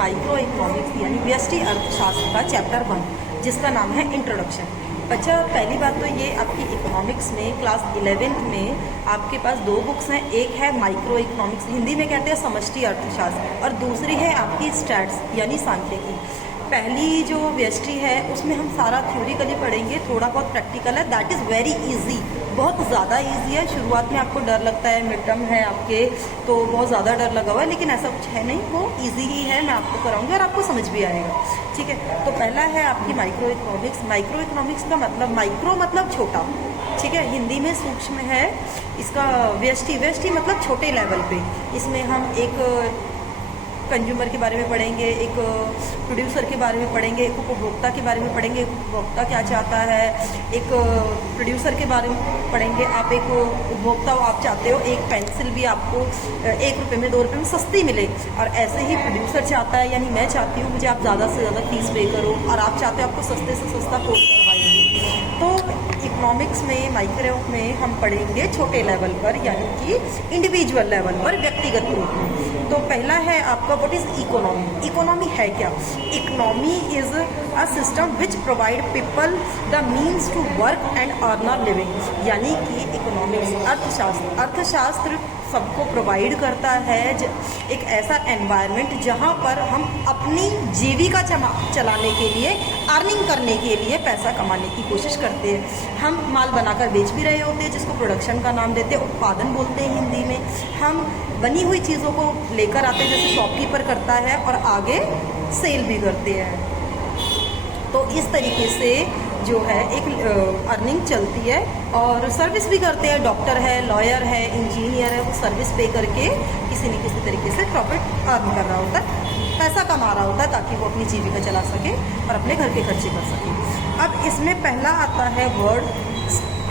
Micro economics यानी व्यष्टि अर्थशास्त्र का चैप्टर 1 जिसका नाम है इंट्रोडक्शन। अच्छा, पहली बात तो ये आपकी इकोनॉमिक्स में क्लास 11th में आपके पास 2 बुक्स हैं। एक है माइक्रो इकोनॉमिक्स, हिंदी में कहते हैं समष्टि अर्थशास्त्र, और दूसरी है आपकी स्टैट्स यानी सांख्यिकी। पहली जो व्यष्टि है उसमें हम सारा थ्योरिकली पढ़ेंगे, थोड़ा बहुत प्रैक्टिकल है। दैट इज़ वेरी इजी, बहुत ज़्यादा इजी है। शुरुआत में आपको डर लगता है, मिड टर्म है आपके तो बहुत ज़्यादा डर लगा हुआ है, लेकिन ऐसा कुछ है नहीं, वो इजी ही है। मैं आपको कराऊंगी और आपको समझ भी आएगा, ठीक है। तो पहला है आपकी माइक्रो इकोनॉमिक्स। माइक्रो इकोनॉमिक्स का मतलब, माइक्रो मतलब छोटा, ठीक है, हिंदी में सूक्ष्म है इसका। व्यष्टि, व्यष्टि मतलब छोटे लेवल पे। इसमें हम एक कंज्यूमर के बारे में पढ़ेंगे, एक प्रोड्यूसर के बारे में पढ़ेंगे, एक उपभोक्ता के बारे में पढ़ेंगे, उपभोक्ता क्या चाहता है, एक प्रोड्यूसर के बारे में पढ़ेंगे। आप एक उपभोक्ता हो, आप चाहते हो एक पेंसिल भी आपको 1 रुपये में 2 रुपये में सस्ती मिले, और ऐसे ही प्रोड्यूसर चाहता है, यानी मैं चाहती हूँ मुझे आप ज़्यादा से ज़्यादा फीस पे करो, और आप चाहते हो आपको सस्ते से सस्ता कोर्स प्रोवाइड हो। तो इकोनॉमिक्स में, माइक्रो में हम पढ़ेंगे छोटे लेवल पर, यानी कि इंडिविजुअल लेवल पर, व्यक्तिगत रूप में। तो पहला है आपका व्हाट इज इकोनॉमी। इकोनॉमी है क्या? Economy is a system which provide people the means to work and earn a living. यानी कि इकोनॉमिक्स, अर्थशास्त्र, अर्थशास्त्र सबको प्रोवाइड करता है एक ऐसा एनवायरनमेंट जहाँ पर हम अपनी जीविका चलाने के लिए, अर्निंग करने के लिए पैसा कमाने की कोशिश करते हैं। हम माल बनाकर बेच भी रहे होते हैं, जिसको प्रोडक्शन का नाम देते हैं, उत्पादन बोलते हैं हिंदी में। हम बनी हुई चीज़ों को लेकर आते हैं, जैसे शॉपकीपर करता है, और आगे सेल भी करते हैं। तो इस तरीके से जो है एक अर्निंग चलती है, और सर्विस भी करते हैं। डॉक्टर है, लॉयर है, इंजीनियर है, वो सर्विस पे करके किसी न किसी तरीके से प्रॉफिट अर्न कर रहा होता है, पैसा कमा रहा होता है, ताकि वो अपनी जीविका चला सके और अपने घर के खर्चे कर सके। अब इसमें पहला आता है वर्ड,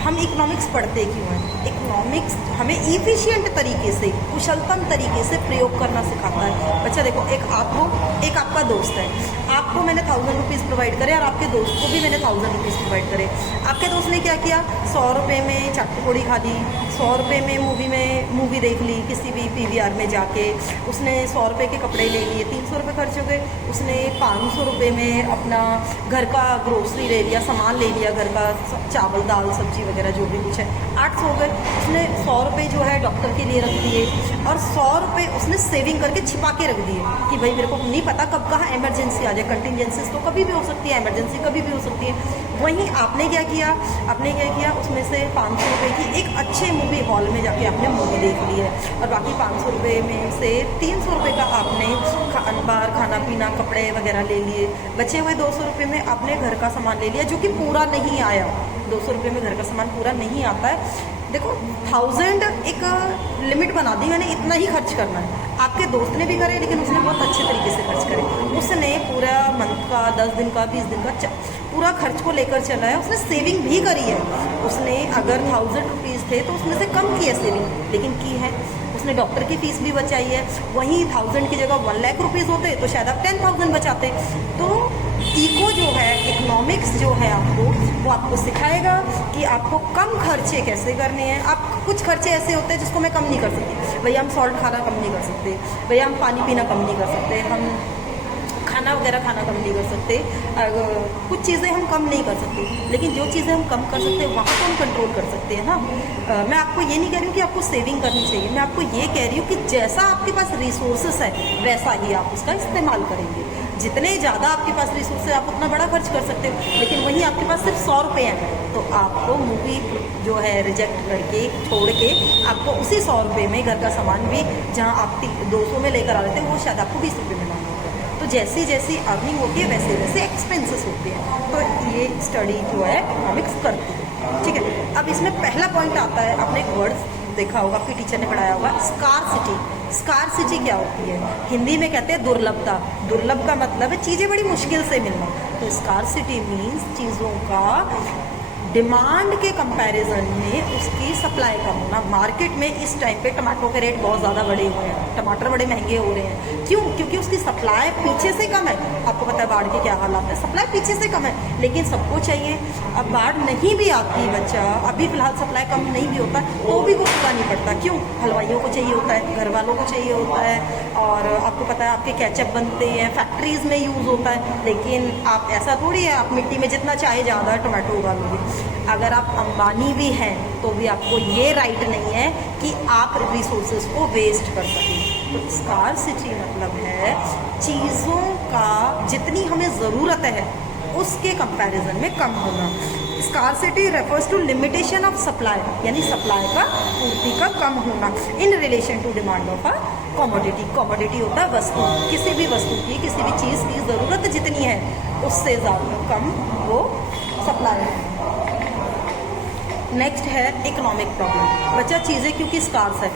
हम इकोनॉमिक्स पढ़ते क्यों हैं? इकोनॉमिक्स हमें इफ़िशिएंट तरीके से, कुशलतम तरीके से प्रयोग करना सिखाता है। बच्चा देखो, एक आप हो, एक आपका दोस्त है, आपको मैंने 1000 रुपीज़ प्रोवाइड करे, और आपके दोस्त को भी मैंने 1000 रुपीज़ प्रोवाइड करे। आपके दोस्त ने क्या किया? 100 रुपये में चाट पकौड़ी खा ली, 100 रुपये में मूवी देख ली किसी भी PVR में जाके, उसने 100 रुपये के कपड़े ले लिए, 300 रुपये खर्च हो गए। उसने 500 रुपये में अपना घर का ग्रोसरी ले लिया, सामान ले लिया, घर का चावल दाल सब्जी वगैरह जो भी कुछ है, 800 हो गए। उसने 100 रुपये जो है डॉक्टर के लिए रख दिए, और 100 रुपये उसने सेविंग करके छिपा के रख दिए कि भाई मेरे को नहीं पता कब कहाँ इमरजेंसी आ जाए। कंटिजेंसीज तो कभी भी हो सकती है, इमरजेंसी कभी भी हो सकती है। वहीं आपने क्या किया? आपने क्या किया? उसमें से 500 रुपये की एक अच्छे मूवी हॉल में जाके आपने मूवी देख ली है, और बाकी 500 रुपये में से 300 रुपये का आपने बाहर खाना पीना कपड़े वगैरह ले लिए। बचे हुए 200 रुपये में आपने घर का सामान ले लिया, जो कि पूरा नहीं आया। 200 रुपये में घर का सामान पूरा नहीं आता है। देखो, 1000 एक लिमिट बना दी मैंने, इतना ही खर्च करना है। आपके दोस्त ने भी करे, लेकिन उसने बहुत अच्छे तरीके से खर्च करे। उसने पूरा मंथ का, 10 दिन का, 20 दिन का पूरा खर्च को लेकर चला है। उसने सेविंग भी करी है। उसने अगर 1000 रुपीज़ थे तो उसमें से कम की है सेविंग, लेकिन की है। उसने डॉक्टर की फीस भी बचाई है। वहीं 1000 की जगह 1 लाख रुपीज़ होते तो शायद आप 10,000 बचाते। तो इको जो है, इकोनॉमिक्स जो है, वो आपको सिखाएगा कि आपको कम खर्चे कैसे करने हैं। आप कुछ खर्चे ऐसे होते हैं जिसको मैं कम नहीं कर सकती। भैया हम सॉल्ट खाना कम नहीं कर सकते, भैया हम पानी पीना कम नहीं कर सकते, हम खाना वगैरह खाना कम नहीं कर सकते, कुछ चीज़ें हम कम नहीं कर सकते। लेकिन जो चीज़ें हम कम कर सकते हैं वहाँ को हम कंट्रोल कर सकते हैं ना। मैं आपको ये नहीं कह रही हूँ कि आपको सेविंग करनी चाहिए, मैं आपको ये कह रही हूँ कि जैसा आपके पास रिसोर्सेस है वैसा ही आप उसका इस्तेमाल करेंगे। जितने ज़्यादा आपके पास रिसोर्स है आप उतना बड़ा खर्च कर सकते हो। लेकिन वहीं आपके पास सिर्फ 100 रुपये हैं, तो आपको मूवी जो है रिजेक्ट करके, छोड़ के, आपको उसी 100 रुपये में घर का सामान भी जहाँ आप 200 में लेकर आ रहे थे, वो शायद आपको 20 रुपये में लाना होगा। तो जैसी जैसी अर्निंग होती है वैसे वैसे एक्सपेंसेस होते हैं। तो ये स्टडी जो है इकोनॉमिक्स करती है, ठीक है। अब इसमें पहला पॉइंट आता है, आपने एक वर्ड देखा होगा, आपके टीचर ने पढ़ाया होगा, स्कार्सिटी। स्कार्सिटी क्या होती है? हिंदी में कहते हैं दुर्लभता। दुर्लभ का मतलब है चीज़ें बड़ी मुश्किल से मिलना। तो स्कार्सिटी मीन्स चीज़ों का डिमांड के कंपैरिजन में उसकी सप्लाई कम होना। मार्केट में इस टाइम पे टमाटो के रेट बहुत ज़्यादा बढ़े हुए हैं, टमाटर बड़े महंगे हो रहे हैं। क्यों? क्योंकि उसकी सप्लाई पीछे से कम है। आपको पता है बाढ़ के क्या हालात है, सप्लाई पीछे से कम है, लेकिन सबको चाहिए। अब बाढ़ नहीं भी आती बच्चा, अभी फिलहाल सप्लाई कम नहीं भी होता तो भी कुछ पूरा नहीं पड़ता। क्यों? हलवाइयों को चाहिए होता है, घर वालों को चाहिए होता है, और आपको पता है आपके केचप बनते हैं, फैक्ट्रीज में यूज़ होता है। लेकिन आप ऐसा थोड़ी है आप मिट्टी में जितना चाहे ज़्यादा टमाटो उगा लोगे। अगर आप अंबानी भी हैं तो भी आपको ये राइट नहीं है कि आप रिसोर्सेज को वेस्ट कर सकें। तो स्कार्सिटी मतलब है चीज़ों का जितनी हमें ज़रूरत है उसके कंपैरिजन में कम होना। Scarcity refers to limitation of supply, यानी सप्लाई का, पूर्ति का कम होना in relation to demand of a commodity. Commodity होता है वस्तु, किसी भी वस्तु की, किसी भी चीज़ की ज़रूरत जितनी है उससे ज़्यादा कम वो सप्लाई है। नेक्स्ट है इकोनॉमिक प्रॉब्लम। बच्चा चीज़ें क्योंकि स्कार्स है,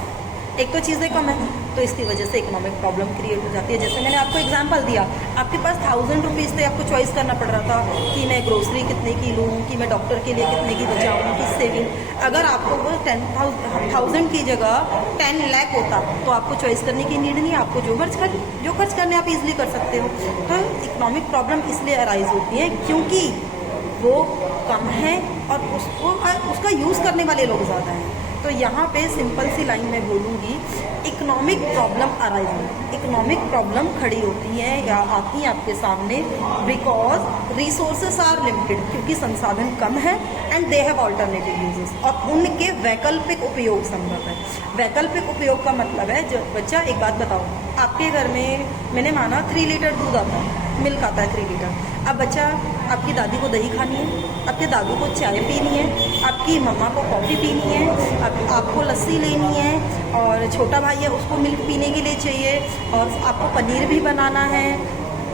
एक तो चीज़ें कम है तो इसकी वजह से इकोनॉमिक प्रॉब्लम क्रिएट हो जाती है। जैसे मैंने आपको एग्जांपल दिया, आपके पास 1000 रुपीज़ थे, आपको चॉइस करना पड़ रहा था कि मैं ग्रोसरी कितने की लूँ, कि मैं डॉक्टर के लिए कितने की बचाऊँ, कि सेविंग। अगर आपको वो 10,000 की जगह 10 लाख होता तो आपको चॉइस करने की नीड नहीं है, आपको जो खर्च करने आप इजीली कर सकते हो। तो इकोनॉमिक प्रॉब्लम इसलिए अराइज होती है क्योंकि वो कम है और उसका यूज़ करने वाले लोग ज़्यादा हैं। तो यहाँ पे सिंपल सी लाइन में बोलूँगी, economic problem arise, economic problem खड़ी होती है या आती है आपके सामने बिकॉज रिसोर्सेस आर लिमिटेड, क्योंकि संसाधन कम है, and they have alternative uses, और उनके वैकल्पिक उपयोग संभव है। वैकल्पिक उपयोग का मतलब है, जो बच्चा एक बात बताओ, आपके घर में मैंने माना 3 लीटर दूध आता है, मिल्क आता है 3 लीटर। अब बच्चा, आपकी दादी को दही खानी है, आपके दादू को चाय पीनी है, आपकी मम्मा को कॉफ़ी पीनी है, आपको लस्सी लेनी है, और छोटा भाई है उसको मिल्क पीने के लिए चाहिए, और आपको पनीर भी बनाना है।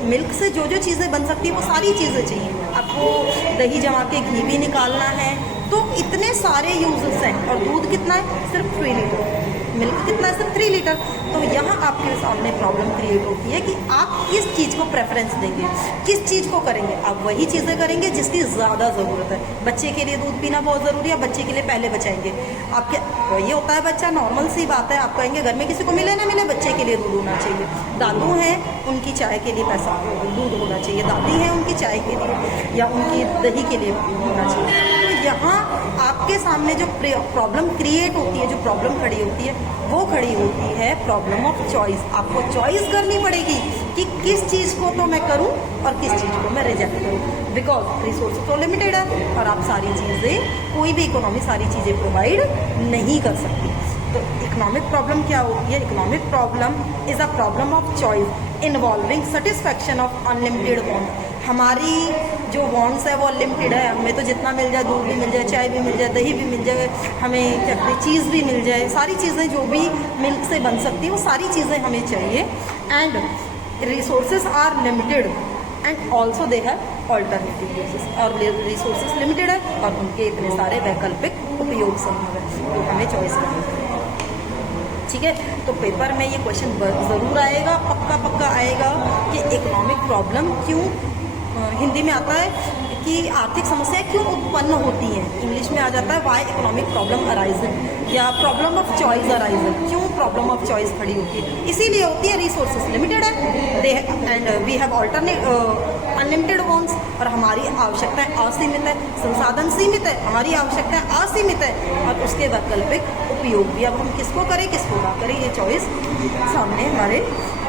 मिल्क से जो जो चीज़ें बन सकती है वो सारी चीज़ें चाहिए। आपको दही जमा के घी भी निकालना है। तो इतने सारे यूजेस हैं, और दूध कितना है? सिर्फ 3 लीटर। मिल्क कितना है? सिर्फ 3 लीटर। तो यहाँ आपके सामने प्रॉब्लम क्रिएट होती है कि आप किस चीज़ को प्रेफरेंस देंगे, किस चीज़ को करेंगे। आप वही चीज़ें करेंगे जिसकी ज़्यादा ज़रूरत है। बच्चे के लिए दूध पीना बहुत ज़रूरी है, बच्चे के लिए पहले बचाएंगे। आपके तो ये होता है बच्चा, नॉर्मल सी बात है, आप कहेंगे घर में किसी को मिले ना मिले, बच्चे के लिए दूध होना चाहिए। दादू हैं, उनकी चाय के लिए पैसा दूध होना चाहिए। दादी हैं, उनकी चाय के लिए या उनकी दही के लिए होना चाहिए। तो यहाँ आपके सामने जो प्रॉब्लम क्रिएट होती है, जो प्रॉब्लम खड़ी होती है, वो खड़ी होती है प्रॉब्लम ऑफ चॉइस। आपको चॉइस करनी पड़ेगी कि किस चीज़ को तो मैं करूं और किस चीज़ को मैं रिजेक्ट करूं, बिकॉज रिसोर्स तो लिमिटेड है और आप सारी चीज़ें, कोई भी इकोनॉमी सारी चीज़ें प्रोवाइड नहीं कर सकती। तो इकोनॉमिक प्रॉब्लम क्या होती है? Economic problem is a problem of choice involving satisfaction of unlimited want. हमारी जो वांट्स है वो अनलिमिटेड है, हमें तो जितना मिल जाए, दूध भी मिल जाए, चाय भी मिल जाए, दही भी मिल जाए, हमें क्या कहते हैं, चीज़ भी मिल जाए, सारी चीज़ें जो भी मिल्क से बन सकती है वो सारी चीज़ें हमें चाहिए। And resources are limited and also they have alternative uses. और रिसोर्सेज लिमिटेड है और उनके इतने सारे वैकल्पिक उपयोग संभव है, तो हमें चॉइस करनी है। ठीक है, तो पेपर में ये क्वेश्चन ज़रूर आएगा, पक्का आएगा कि इकोनॉमिक प्रॉब्लम क्यों, हिंदी में आता है कि आर्थिक समस्याएं क्यों उत्पन्न होती हैं, इंग्लिश में आ जाता है वाई इकोनॉमिक प्रॉब्लम अराइजिंग, या प्रॉब्लम ऑफ चॉइस अराइजिंग, क्यों प्रॉब्लम ऑफ चॉइस खड़ी होती है। इसीलिए होती है रिसोर्सेज लिमिटेड है, they and we have unlimited wants, और हमारी आवश्यकताएं असीमित है, संसाधन सीमित है, हमारी आवश्यकताएं असीमित है, और उसके वैकल्पिक उपयोग भी। अब हम किसको करें किसको ना करें, ये चॉइस सामने हमारे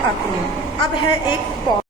आती है। अब है एक